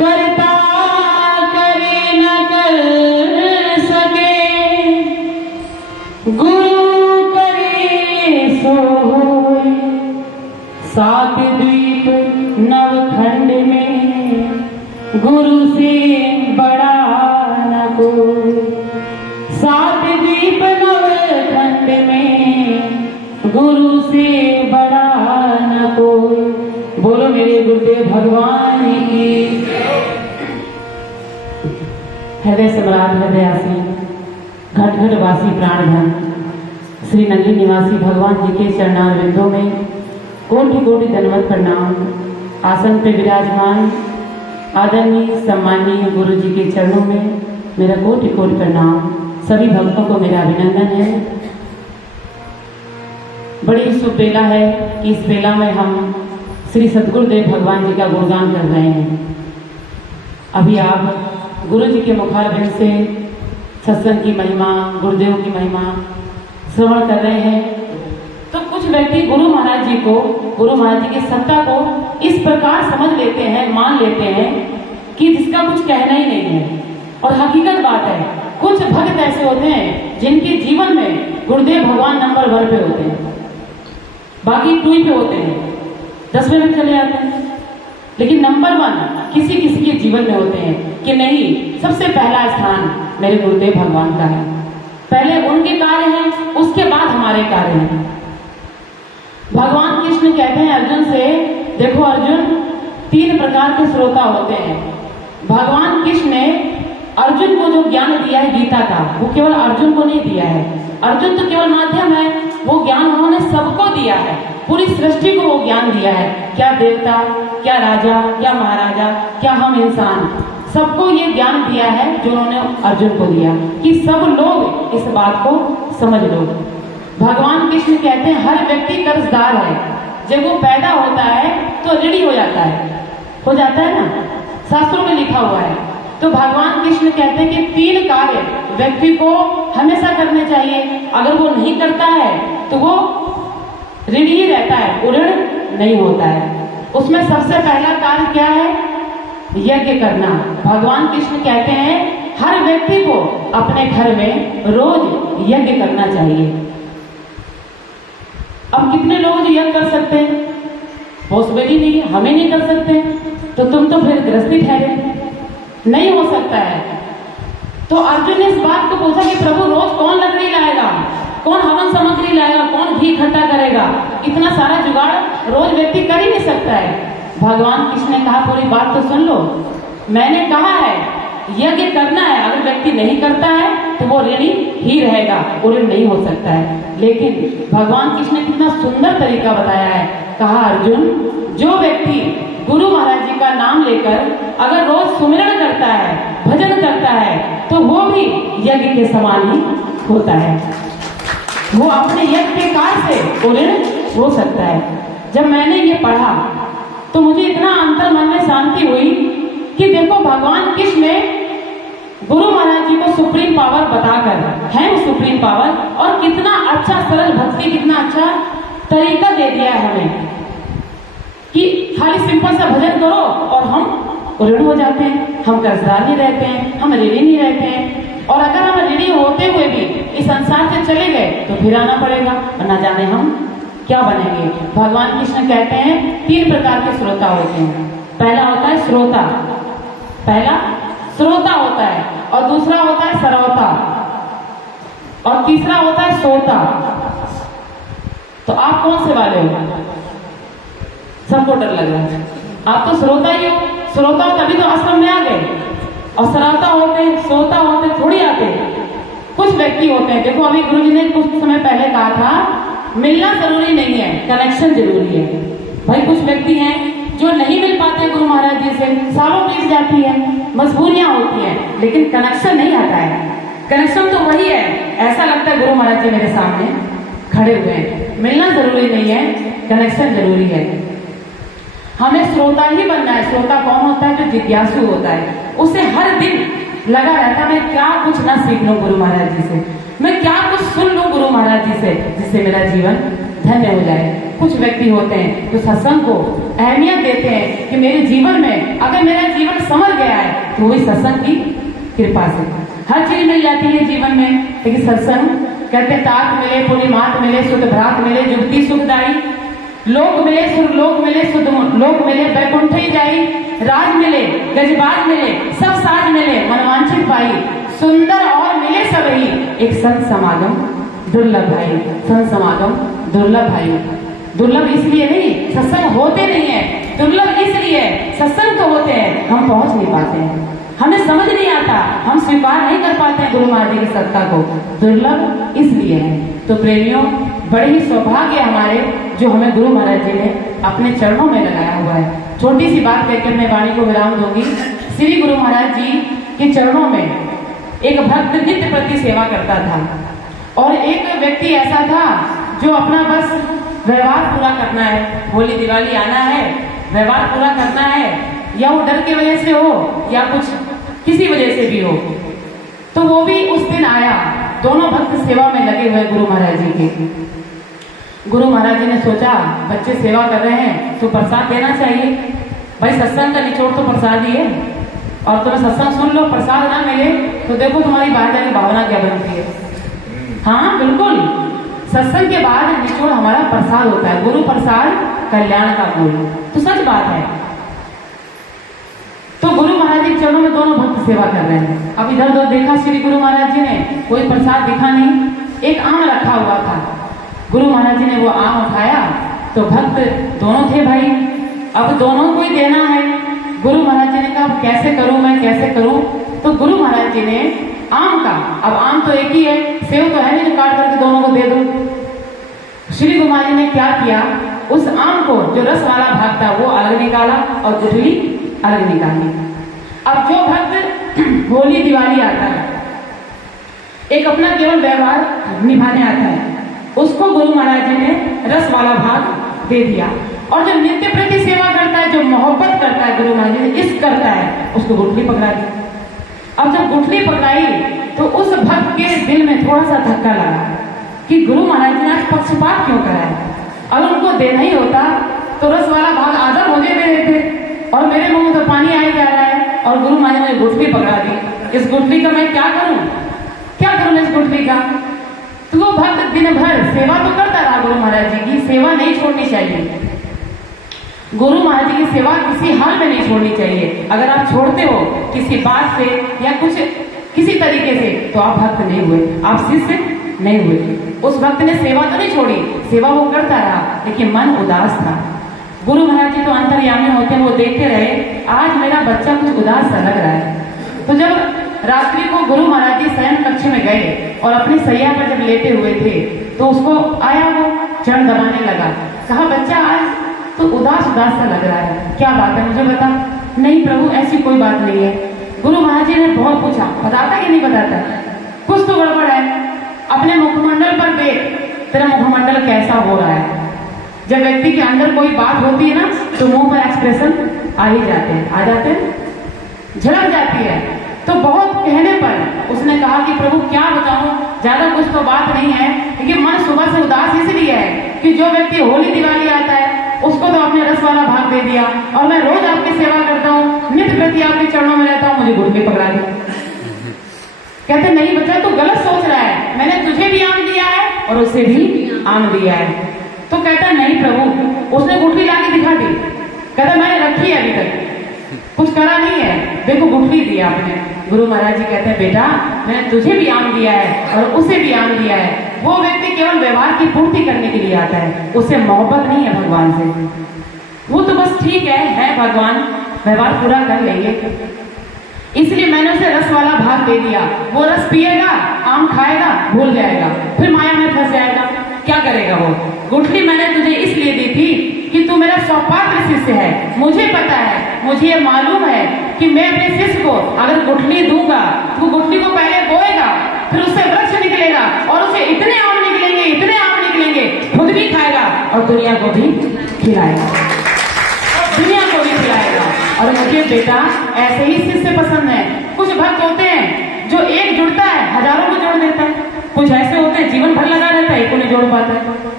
करता करे न कर सके, गुरु करे सो होए। सात द्वीप नवखंड में गुरु से बड़ा न कोई। सात द्वीप नवखंड में गुरु से बड़ा न कोई। बोलो मेरे गुरुदेव भगवान की। हृदय सम्राट हृदयासी घट घट वासी प्राणधन श्री नगरी निवासी भगवान जी के चरणारविंदों में कोटि कोटि दंडवत प्रणाम। आसन पे विराजमान आदरणीय सम्माननीय गुरु जी के चरणों में मेरा कोटि कोटि प्रणाम। सभी भक्तों को मेरा अभिनंदन है। बड़ी शुभ बेला है कि इस बेला में हम श्री सद्गुरुदेव भगवान जी का गुणगान कर रहे हैं। अभी आप गुरु जी के मुखारबिंद से सत्संग की महिमा, गुरुदेव की महिमा श्रवण कर रहे हैं। तो कुछ व्यक्ति गुरु महाराज जी को, गुरु महाराज जी की सत्ता को इस प्रकार समझ लेते हैं, मान लेते हैं कि जिसका कुछ कहना ही नहीं है। और हकीकत बात है, कुछ भक्त ऐसे होते हैं जिनके जीवन में गुरुदेव भगवान नंबर 1 पे होते हैं, बाकी 2 पे होते हैं, 10वें में चले जाते हैं। लेकिन नंबर 1 किसी किसी के जीवन में होते हैं कि नहीं, सबसे पहला स्थान मेरे गुरुदेव भगवान का है। पहले उनके कार्य हैं, उसके बाद हमारे कार्य हैं। भगवान कृष्ण कहते हैं अर्जुन से, देखो अर्जुन, 3 प्रकार के श्रोता होते हैं। भगवान कृष्ण ने अर्जुन को जो ज्ञान दिया है गीता का, वो केवल अर्जुन को नहीं दिया है। अर्जुन तो केवल माध्यम है, वो ज्ञान उन्होंने सबको दिया है, पूरी सृष्टि को वो ज्ञान दिया है। क्या देवता, क्या राजा, क्या महाराजा, क्या हम इंसान, सबको ये ज्ञान दिया है जो उन्होंने अर्जुन को दिया कि सब लोग इस बात को समझ लो। भगवान कृष्ण कहते हैं हर व्यक्ति कर्जदार है। जब वो पैदा होता है तो ऋणी हो जाता है ना, शास्त्रों में लिखा हुआ है। तो भगवान कृष्ण कहते हैं कि 3 कार्य व्यक्ति को हमेशा करने चाहिए। अगर वो नहीं करता है तो वो ऋणी ही रहता है, ऋण नहीं होता है। उसमें सबसे पहला कार्य क्या है? यज्ञ करना। भगवान कृष्ण कहते हैं हर व्यक्ति को अपने घर में रोज यज्ञ करना चाहिए। अब कितने लोग जो यज्ञ कर सकते हैं? पॉसिबल ही नहीं है, हमें नहीं कर सकते, तो तुम तो फिर गृहस्थी ठहरे, नहीं हो सकता है। तो अर्जुन ने इस बात को पूछा कि प्रभु रोज कौन लकड़ी लाएगा, कौन हवन सामग्री लाएगा, कौन घी इकट्ठा करेगा? इतना सारा जुगाड़ रोज व्यक्ति कर ही नहीं सकता है। भगवान कृष्ण ने कहा पूरी बात तो सुन लो, मैंने कहा है यज्ञ करना है। अगर व्यक्ति नहीं करता है तो वो ऋणी ही रहेगा, वो ऋण नहीं हो सकता है। लेकिन भगवान कृष्ण ने कितना सुंदर तरीका बताया है। कहा अर्जुन, जो व्यक्ति गुरु महाराज जी का नाम लेकर अगर रोज सुमिरन करता है, भजन करता है, तो वो भी यज्ञ के समान ही होता है। वो अपने यज्ञ के कार्य से ऋण हो सकता है। जब मैंने ये पढ़ा तो मुझे इतना अंतर मन में शांति हुई कि देखो भगवान कृष्ण ने गुरु महाराज जी को सुप्रीम पावर बताकर, है वो सुप्रीम पावर, और कितना अच्छा सरल भक्ति, कितना अच्छा तरीका दे दिया है हमें कि खाली सिंपल सा भजन करो और हम ऋण हो जाते हैं, हम कर्जदार नहीं रहते हैं, हम ऋणी नहीं रहते हैं। और अगर हम ऋणी होते हुए भी इस संसार से चले गए तो फिर आना पड़ेगा और न जाने हम क्या बनेंगे। भगवान कृष्ण कहते हैं 3 प्रकार के श्रोता होते हैं। पहला होता है श्रोता, पहला श्रोता होता है, और दूसरा होता है श्रोता, और तीसरा होता है सोता। तो आप कौन से वाले हो? सबको डर लग रहा है, आप तो श्रोता ही हो। श्रोता हो तभी तो आश्रम में आ गए, और श्रोता होते, सोता होते थोड़ी आते। कुछ व्यक्ति होते हैं, देखो अभी गुरु जी ने कुछ समय पहले कहा था मिलना जरूरी नहीं है, कनेक्शन जरूरी है। भाई कुछ व्यक्ति हैं जो नहीं मिल पाते गुरु महाराज जी से, सालों बीत जाती है, मजबूरियां होती हैं, लेकिन कनेक्शन नहीं आता है। कनेक्शन तो वही है, ऐसा लगता है गुरु महाराज जी मेरे सामने खड़े हुए हैं। मिलना जरूरी नहीं है, कनेक्शन जरूरी है। हमें श्रोता ही बनना है। श्रोता कौन होता है? जो जिज्ञासु होता है, उसे हर दिन लगा रहता है मैं क्या कुछ ना सीख लूं गुरु महाराज जी से, मैं क्या कुछ सुन लूं गुरु महाराज जी से, जिससे मेरा जीवन धन्य हो जाए। कुछ व्यक्ति होते हैं जो सत्संग को अहमियत देते हैं कि मेरे जीवन में अगर मेरा जीवन समझ तो वो भी सत्संग की कृपा से। हर चीज मिल जाती है जीवन में, लेकिन सत्संग कहते तात मिले पुण्यमात मिले सुध भ्रात मिले जुगती सुखदाई, लोक मिले सुरलोक मिले सुध लोक मिले बैकुंठे जाई, राज मिले गजबाज मिले सब साज मिले मनवांछित पाई, सुंदर और मिले सब ही एक संत समागम दुर्लभ भाई। संत समागम दुर्लभ भाई, दुर्लभ इसलिए नहीं सत्संग होते नहीं है, दुर्लभ इसलिए सत्संग तो होते हैं, हम पहुंच नहीं पाते हैं, हमें समझ नहीं आता, हम स्वीकार नहीं कर पाते हैं गुरु महाराज जी की सत्ता को, दुर्लभ इसलिए है। तो प्रेमियों, बड़े ही सौभाग्य हमारे जो हमें गुरु महाराज जी ने अपने चरणों में लगाया हुआ है। छोटी सी बात कहकर मैं वाणी को विराम दूंगी। श्री गुरु महाराज जी के चरणों में एक भक्त नित्य प्रति सेवा करता था, और एक व्यक्ति ऐसा था जो अपना बस व्यवहार पूरा करना है, होली दिवाली आना है, व्यवहार पूरा करना है, या वो डर की वजह से हो या कुछ किसी वजह से भी हो, तो वो भी उस दिन आया। दोनों भक्त सेवा में लगे हुए गुरु महाराज जी के। गुरु महाराज जी ने सोचा बच्चे सेवा कर रहे हैं तो प्रसाद देना चाहिए, भाई सत्संग का निचोड़ तो प्रसाद ही है, और तुम्हें सत्संग सुन लो प्रसाद ना मिले तो देखो तुम्हारी बाहर जाने भावना क्या बनती है। हाँ बिल्कुल, सत्संग के बाद निचोड़ हमारा प्रसाद होता है, गुरु प्रसाद कल्याण का मूल, तो सच बात है। तो गुरु महाराज जी चरणों में दोनों भक्त सेवा कर रहे हैं। अब इधर उधर देखा श्री गुरु महाराज जी ने, कोई प्रसाद दिखा नहीं, एक आम रखा हुआ था। गुरु महाराज जी ने वो आम उठाया, तो भक्त दोनों थे भाई, अब दोनों को ही देना है। गुरु महाराज जी ने कहा कैसे करूं मैं, कैसे करूं? तो गुरु महाराज जी ने आम का, अब आम तो एक ही है, सेव तो है नहीं, काट करके दोनों को दे दो। श्री गुरु महाराज जी ने क्या किया, उस आम को जो रस वाला भाग था वो अलग निकाला और गुठली अलग निकाली। अब जो भक्त होली दिवाली आता है, एक अपना केवल व्यवहार निभाने आता है, उसको गुरु महाराज जी ने रस वाला भाग दे दिया, और जो नित्य प्रति सेवा करता है, जो मोहब्बत करता है, गुरु महाराज जी इश्क करता है, उसको गुठली पकड़ा दी। अब जब गुठली पकड़ाई तो उस भक्त के दिल में थोड़ा सा धक्का लगा कि गुरु महाराज जी ने आज पक्षपात क्यों करा है। अगर उनको देना ही होता तो रस वाला भाग आधा मुझे दे देते, और मेरे मुंह में तो पानी आ ही जा रहा है, और गुरु महाराज ने गुठली पकड़ा दी। इस गुठली का मैं क्या करूं, क्या करूं इस गुठली का? तो वो भक्त दिन भर सेवा तो करता रहा। गुरु महाराज जी की सेवा नहीं छोड़नी चाहिए, गुरु महाराज जी की सेवा किसी हाल में नहीं छोड़नी चाहिए। अगर आप छोड़ते हो किसी बात से या कुछ किसी तरीके से, तो आप भक्त नहीं हुए, आप शिष्य नहीं हुए। उस भक्त ने सेवा तो नहीं छोड़ी, सेवा वो करता रहा, लेकिन मन उदास था। गुरु महाराज जी तो अंतर्यामी होते हैं, वो देखते रहे आज मेरा बच्चा कुछ उदास सा लग रहा है। तो जब रात्रि को गुरु महाराज जी शयन कक्ष में गए और अपनी सैया पर जब लेटे हुए थे, तो उसको आया, वो चरण दबाने लगा, कहा बच्चा आज तो उदास उदास सा लग रहा है, क्या बात है मुझे बता। नहीं प्रभु ऐसी कोई बात नहीं है। गुरु महाराज जी ने बहुत पूछा, बताता कि नहीं बताता, कुछ तो गड़बड़ है, अपने मुखमंडल पर देख, तेरा मुखमंडल कैसा हो रहा है। जब व्यक्ति के अंदर कोई बात होती है ना, तो मुंह पर एक्सप्रेशन आ ही जाते हैं, आ जाते हैं, झलक जाती है। तो बहुत कहने पर उसने कहा कि प्रभु क्या बताऊं, ज्यादा कुछ तो बात नहीं है, लेकिन मन सुबह से उदास इसलिए है कि जो व्यक्ति होली दिवाली आता है उसको तो आपने रस वाला भाग दे दिया, और मैं रोज आपकी सेवा करता हूँ, नित्य प्रति आपके चरणों में रहता हूँ, मुझे गुठली पकड़ा दी। कहते नहीं बच्चा तू गलत सोच रहा है, मैंने तुझे भी आम दिया है और उसे भी आम दिया है। तो कहता नहीं प्रभु, उसने गुठली लाके दिखा दी, कहता मैंने रखी है अभी तक, कुछ करा नहीं है, देखो गुठली दी आपने। गुरु महाराज जी कहते हैं बेटा मैंने तुझे भी आम दिया है और उसे भी आम दिया है। वो व्यक्ति केवल व्यवहार की पूर्ति करने के लिए आता है, उसे मोहब्बत नहीं है भगवान से। वो तो बस ठीक है भगवान, व्यवहार पूरा कर लेंगे, इसलिए मैंने उसे रस वाला भाग दे दिया। वो रस पिएगा, आम खाएगा, भूल जाएगा, फिर माया में फंस जाएगा, क्या करेगा वो। गुठली मैंने तुझे इसलिए दी थी कि तू मेरा सौपात्र शिष्य है, मुझे पता है, मुझे ये मालूम है कि मैं अपने शिष्य को अगर गुठली दूंगा तो गुठली को पहले बोएगा, फिर उससे वृक्ष निकलेगा, और उसे इतने आम निकलेंगे, इतने आम निकलेंगे, खुद भी खाएगा और दुनिया को भी खिलाएगा, दुनिया को भी खिलाएगा। और मुझे बेटा ऐसे ही शिष्य पसंद है। कुछ भक्त होते हैं जो एक जुड़ता है हजारों को जोड़ देता है, कुछ ऐसे होते हैं जीवन भर लगा रहता है, एक को नहीं जोड़ पाता है।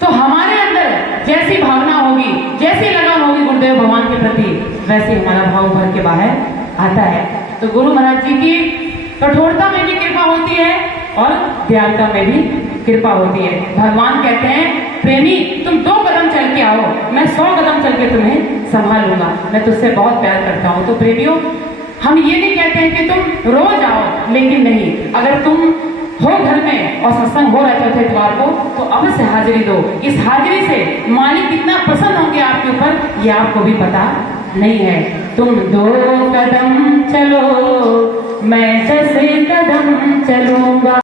तो हमारे अंदर जैसी भावना होगी, जैसी लगाव होगी गुरुदेव भगवान के प्रति, वैसे हमारा भाव भर के बाहर आता है। तो गुरु महाराज जी की कठोरता में भी कृपा होती है और दयालुता में भी कृपा होती है। भगवान कहते हैं प्रेमी तुम 2 कदम चल के आओ, मैं 100 कदम चल के तुम्हें संभाल लूंगा, मैं तुझसे बहुत प्यार करता हूँ। तो प्रेमियों, हम ये नहीं कहते हैं कि तुम रोज आओ, लेकिन नहीं, अगर तुम हो घर में और सत्संग हो रहा है चौथे इतवार को, तो अवश्य हाजिरी दो। इस हाजिरी से मालिक कितना प्रसन्न होंगे आपके ऊपर, ये आपको भी पता नहीं है। तुम 2 कदम चलो, मैं 10 कदम चलूंगा।